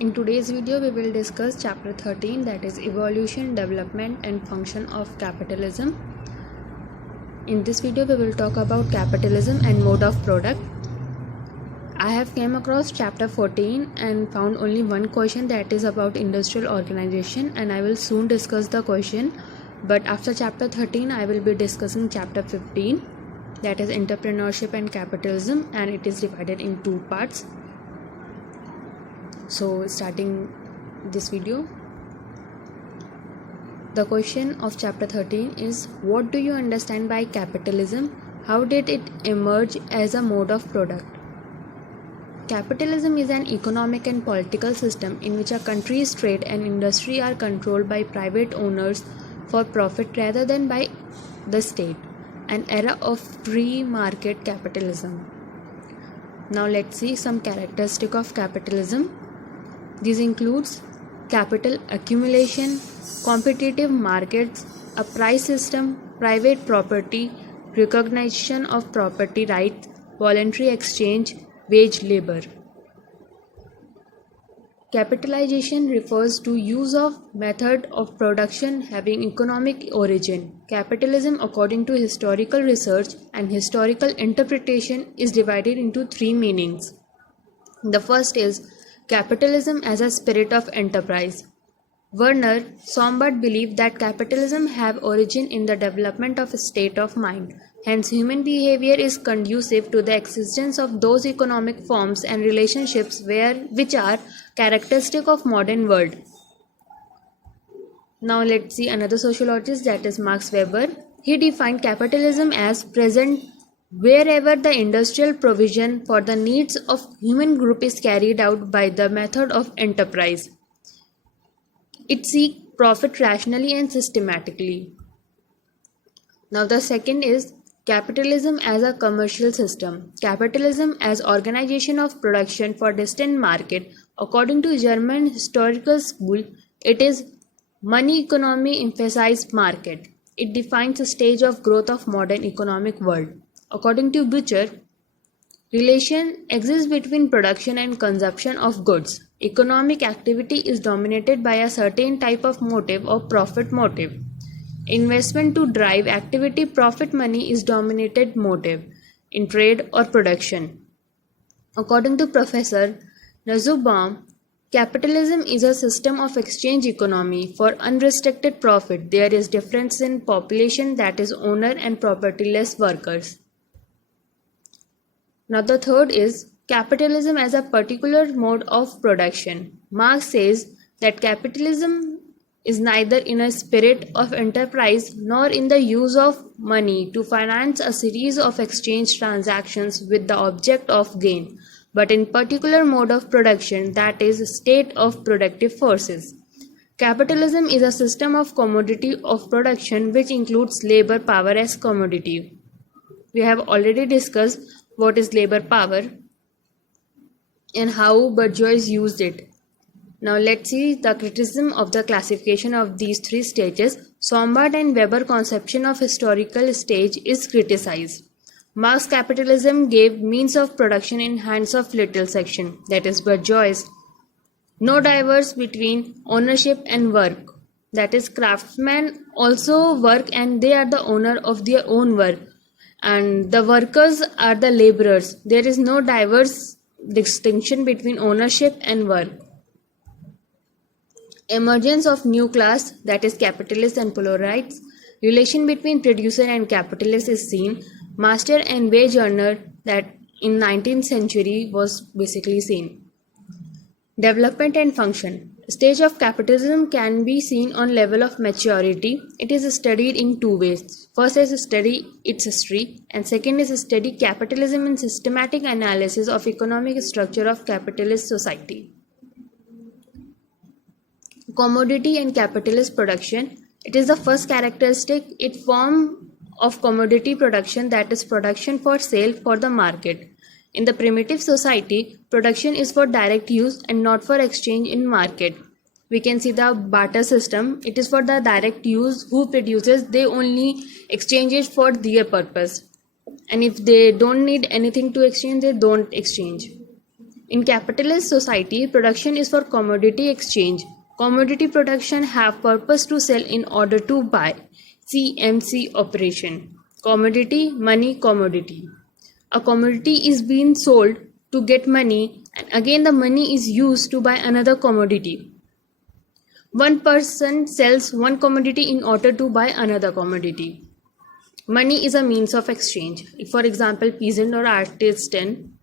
In today's video, we will discuss chapter 13, that is evolution, development and function of capitalism. In this video, we will talk about capitalism and mode of product. I have came across chapter 14 and found only one question, that is about industrial organization, and I will soon discuss the question. But after chapter 13, I will be discussing chapter 15, that is entrepreneurship and capitalism, and it is divided in two parts. So starting this video, the question of chapter 13 is, what do you understand by capitalism? How did it emerge as a mode of product? Capitalism is an economic and political system in which a country's trade and industry are controlled by private owners for profit rather than by the state, an era of free market capitalism. Now let's see some characteristics of capitalism. These includes capital accumulation, competitive markets, a price system, private property, recognition of property rights, voluntary exchange, wage labor. Capitalization refers to use of method of production having economic origin. Capitalism, according to historical research and historical interpretation, is divided into three meanings. The first is capitalism as a spirit of enterprise. Werner Sombart believed that capitalism have origin in the development of a state of mind. Hence, human behavior is conducive to the existence of those economic forms and relationships which are characteristic of modern world. Now let's see another sociologist, that is Max Weber. He defined capitalism as present wherever the industrial provision for the needs of human group is carried out by the method of enterprise. It seeks profit rationally and systematically. Now the second is capitalism as a commercial system. Capitalism as organization of production for distant market. According to German historical school, it is money economy emphasized market. It defines a stage of growth of modern economic world. According to Butcher, relation exists between production and consumption of goods. Economic activity is dominated by a certain type of motive or profit motive. Investment to drive activity, profit money is dominated motive in trade or production. According to Professor Nussbaum, capitalism is a system of exchange economy for unrestricted profit. There is difference in population, that is owner and propertyless workers. Now the third is capitalism as a particular mode of production. Marx says that capitalism is neither in a spirit of enterprise nor in the use of money to finance a series of exchange transactions with the object of gain, but in particular mode of production, that is a state of productive forces. Capitalism is a system of commodity of production which includes labor power as commodity. We have already discussed what is labor power and how bourgeois used it. Now let's see the criticism of the classification of these three stages. Sombart and Weber conception of historical stage is criticized. Marx capitalism gave means of production in hands of little section, that is bourgeois. No diverse between ownership and work, that is craftsmen also work and they are the owner of their own work, and the workers are the laborers. There is no diverse distinction between ownership and work. Emergence of new class, that is capitalist and proletariat. Relation between producer and capitalist is seen. Master and wage earner, that in 19th century was basically seen. Development and function. Stage of capitalism can be seen on level of maturity. It is studied in two ways. First is to study its history, and second is to study capitalism in systematic analysis of economic structure of capitalist society. Commodity and capitalist production. It is the first characteristic. It form of commodity production, that is production for sale for the market. In the primitive society, production is for direct use and not for exchange in market. We can see the barter system. It is for the direct use. Who produces, they only exchange it for their purpose. And if they don't need anything to exchange, they don't exchange. In capitalist society, production is for commodity exchange. Commodity production have purpose to sell in order to buy. CMC operation. Commodity, money, commodity. A commodity is being sold to get money, and again the money is used to buy another commodity. One person sells one commodity in order to buy another commodity. Money is a means of exchange. For example, peasant or artisan,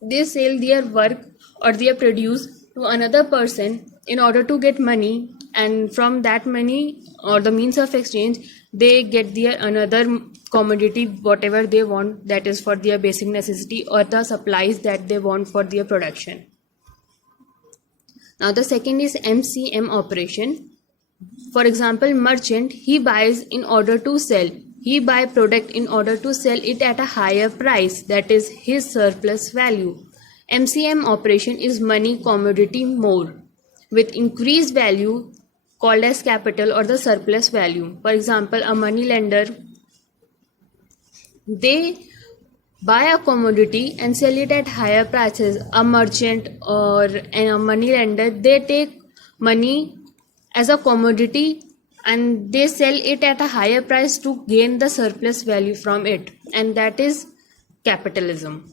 they sell their work or their produce to another person in order to get money, and from that money or the means of exchange, they get their another commodity, whatever they want, that is for their basic necessity or the supplies that they want for their production. Now the second is MCM operation. For example, merchant, he buys in order to sell. He buy product in order to sell it at a higher price, that is his surplus value. MCM operation is money commodity more with increased value called as capital or the surplus value. For example, a money lender, they buy a commodity and sell it at higher prices. A merchant or a money lender, they take money as a commodity and they sell it at a higher price to gain the surplus value from it, and that is capitalism.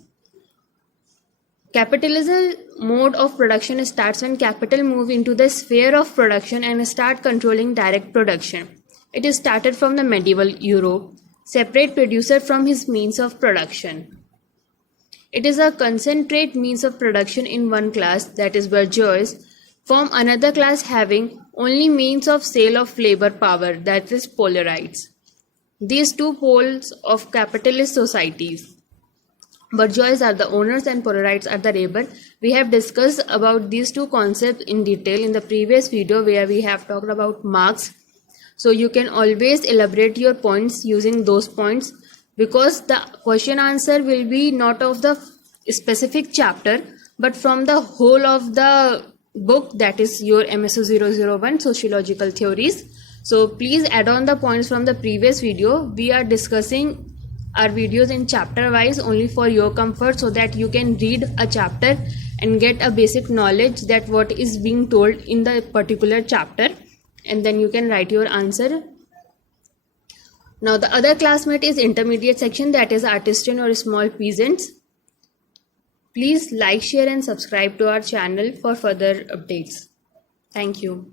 Capitalism mode of production starts when capital move into the sphere of production and start controlling direct production. It is started from the medieval Europe, separate producer from his means of production. It is a concentrate means of production in one class, that is bourgeois, from another class having only means of sale of labor power, that is proletaires. These two poles of capitalist societies. Bourgeois are the owners and proletaires are the labor. We have discussed about these two concepts in detail in the previous video where we have talked about Marx. So you can always elaborate your points using those points, because the question answer will be not of the specific chapter but from the whole of the book, that is your MSO 001 sociological theories. So please add on the points from the previous video. We are discussing our videos in chapter wise only for your comfort, so that you can read a chapter and get a basic knowledge that what is being told in the particular chapter, and then you can write your answer. Now the other classmate is intermediate section, that is artisan or small peasants. Please like, share and subscribe to our channel for further updates. Thank you.